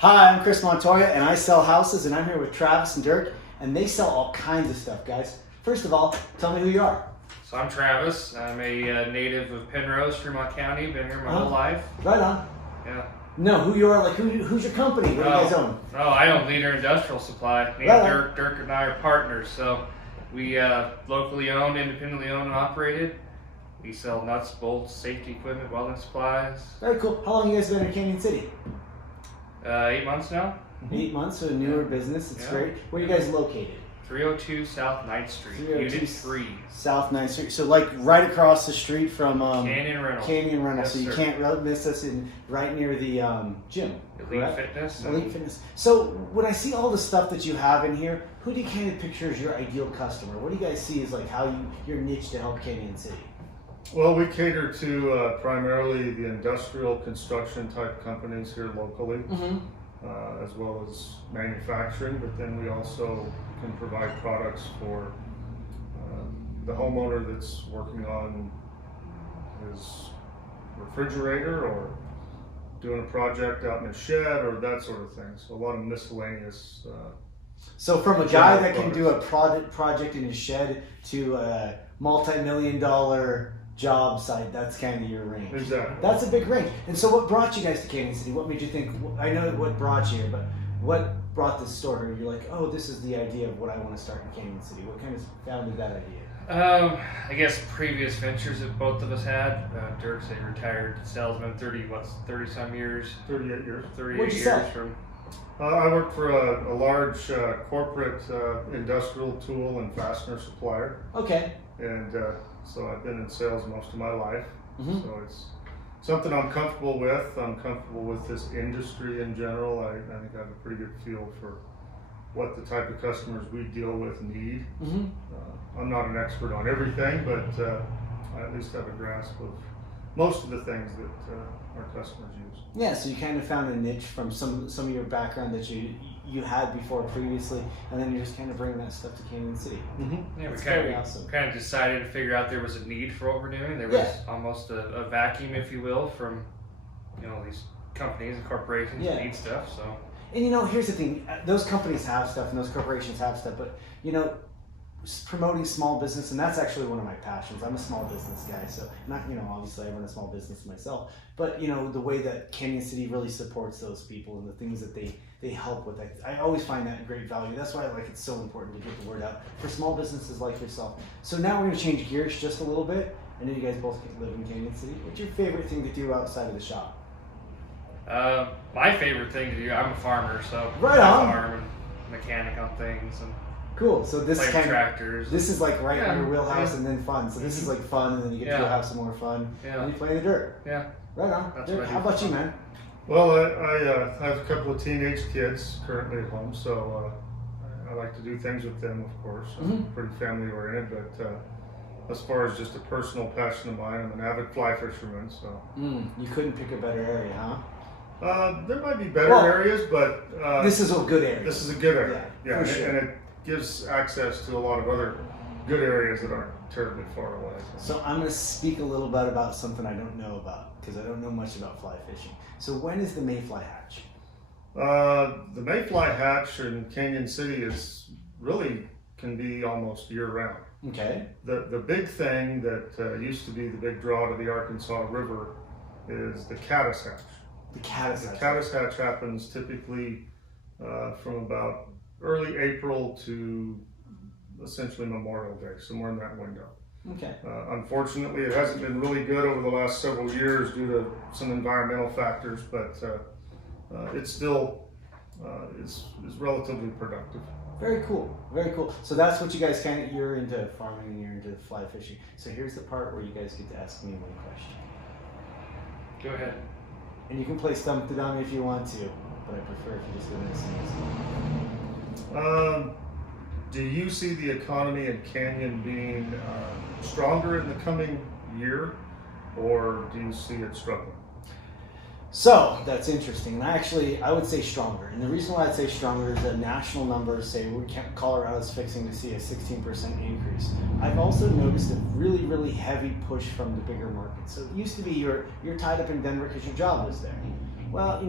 Hi, I'm Chris Montoya, and I sell houses, and I'm here with Travis and Dirk, and they sell all kinds of stuff, guys. First of all, tell me who you are. So I'm Travis. I'm a native of Penrose, Fremont County. Been here my whole life. Right on. Yeah. No, who you are, like who's your company? What do you guys own? Oh, I own Leader Industrial Supply. Me and Dirk and I are partners. So we locally owned, independently owned and operated. We sell nuts, bolts, safety equipment, welding supplies. Very cool. How long you guys been in Canyon City? 8 months now. 8 months, so a newer business. It's great. Where are you guys located? 302 South 9th Street, Unit 3. South 9th Street. So like right across the street from Canyon Rental. Canyon Rental. Yes, so you sir. can't miss us right near the gym. Elite Fitness. Elite Fitness. So when I see all the stuff that you have in here, who do you kind of picture as your ideal customer? What do you guys see as like how your niche to help Canyon City? Well, we cater to primarily the industrial construction type companies here locally, as well as manufacturing, but then we also can provide products for the homeowner that's working on his refrigerator or doing a project out in a shed or that sort of thing. So a lot of miscellaneous. So from a guy that can do a project in his shed to a multi-million-dollar job site, that's kind of your range. Exactly. That's a big range. And so what brought you guys to Canyon City? What made you think, I know what brought you here, but what brought this store here? You're like, oh, this is the idea of what I want to start in Canyon City. What kind of founded that idea? I guess previous ventures that both of us had. Dirk's a retired salesman, 30 some years. 38 years. 38 What'd you years sell? from. I work for a large corporate industrial tool and fastener supplier. Okay. And so I've been in sales most of my life. So it's something I'm comfortable with. I'm comfortable with this industry in general. I think I have a pretty good feel for what the type of customers we deal with need. I'm not an expert on everything, but I at least have a grasp of most of the things that our customers use. Yeah, so you kind of found a niche from some of your background that you had before previously, and then you're just kind of bringing that stuff to Canyon City. Yeah, That's we kind very of awesome. decided to figure out there was a need for what we're doing. There was almost a vacuum, if you will, from these companies and corporations that need stuff. So. And here's the thing: those companies have stuff, and those corporations have stuff, but promoting small business, and that's actually one of my passions. I'm a small business guy, so not obviously I run a small business myself, but the way that Canyon City really supports those people and the things that they help with, I always find that great value. That's why it's so important to get the word out for small businesses like yourself. So now we're going to change gears just a little bit. I know you guys both live in Canyon City. What's your favorite thing to do outside of the shop? My favorite thing to do, I'm a farmer, so Right on. I farm and mechanic on things and Cool. So this play with tractors. This is like right in your wheelhouse, and then fun. So this is like fun, and then you get to go have some more fun. Yeah. And you play in the dirt. Yeah. Right on. That's Dirk, what I how do about for you, fun. man? Well, I have a couple of teenage kids currently at home, so I like to do things with them, of course. I'm pretty family oriented, but as far as just a personal passion of mine, I'm an avid fly fisherman. So You couldn't pick a better area, huh? there might be better areas, but This is a good area. this is a good area. Yeah, for sure. And it gives access to a lot of other good areas that aren't terribly far away. So I'm going to speak a little bit about something I don't know about, because I don't know much about fly fishing. So when is the mayfly hatch? The mayfly hatch in Canyon City can be almost year round. Okay. The big thing that used to be the big draw to the Arkansas River is the caddis hatch. The caddis The hatch. caddis hatch happens typically from about early April to essentially Memorial Day, somewhere in that window. Okay. Unfortunately, it hasn't been really good over the last several years due to some environmental factors, but it still is relatively productive. Very cool. Very cool. So that's what you guys you're into farming and you're into fly fishing. So here's the part where you guys get to ask me one question. Go ahead. And you can play Stump the Dummy if you want to, but I prefer if you just go into some. Do you see the economy in Canyon being stronger in the coming year, or do you see it struggling? So that's interesting. And I would say stronger. And the reason why I'd say stronger is that national numbers say Colorado's fixing to see a 16% increase. I've also noticed a really, really heavy push from the bigger markets. So it used to be you're tied up in Denver because your job was there. Well,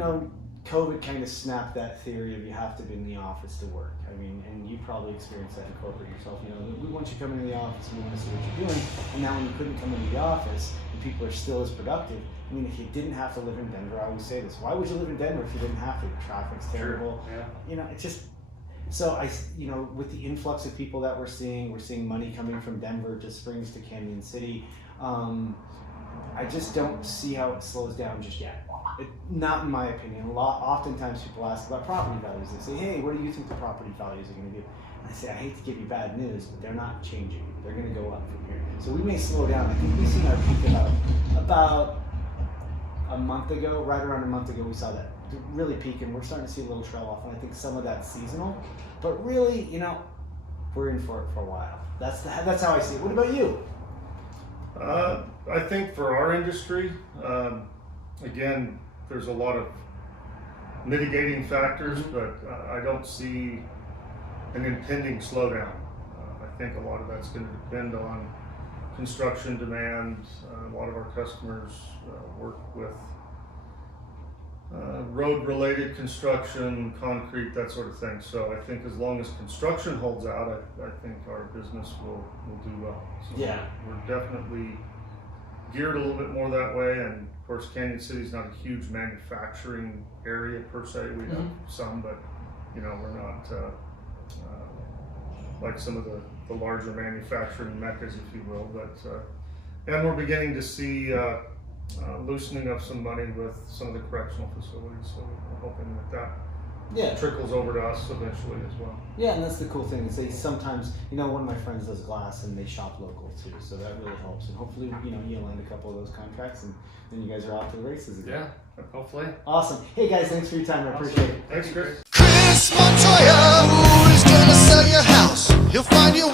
COVID kind of snapped that theory of you have to be in the office to work. I mean, and you probably experienced that in corporate yourself. You know, we want you coming into the office, we want to see what you're doing. And now when you couldn't come into the office and people are still as productive, I mean, if you didn't have to live in Denver, I always say this: why would you live in Denver if you didn't have to? Traffic's terrible. Sure. Yeah. You know, it's just. So you know, with the influx of people that we're seeing money coming from Denver to Springs to Canyon City. I just don't see how it slows down just yet. Not in my opinion. Oftentimes people ask about property values. They say, hey, what do you think the property values are going to do? And I say, I hate to give you bad news, but they're not changing. They're going to go up from here. So we may slow down. I think we've seen our peak about a month ago, right around a month ago, we saw that really peak, and we're starting to see a little trail off. And I think some of that's seasonal. But really, you know, we're in for it for a while. That's how I see it. What about you? I think for our industry, again, there's a lot of mitigating factors, but I don't see an impending slowdown. I think a lot of that's going to depend on construction demand. A lot of our customers work with road-related construction, concrete, that sort of thing. So I think as long as construction holds out, I think our business will do well. So yeah, we're definitely geared a little bit more that way. And of course, Canyon City is not a huge manufacturing area per se. We have some, but you know, we're not like some of the larger manufacturing meccas, if you will. But and we're beginning to see loosening of some money with some of the correctional facilities, so we're hoping that trickles over to us eventually as well. Yeah, and that's the cool thing is they sometimes, you know, one of my friends does glass and they shop local too, so that really helps. And hopefully, you know, you'll land a couple of those contracts and then you guys are off to the races again. Yeah, hopefully. Awesome. Hey guys, thanks for your time. I appreciate it. Thanks, Chris. Chris Montoya, who is gonna sell your house? He'll find you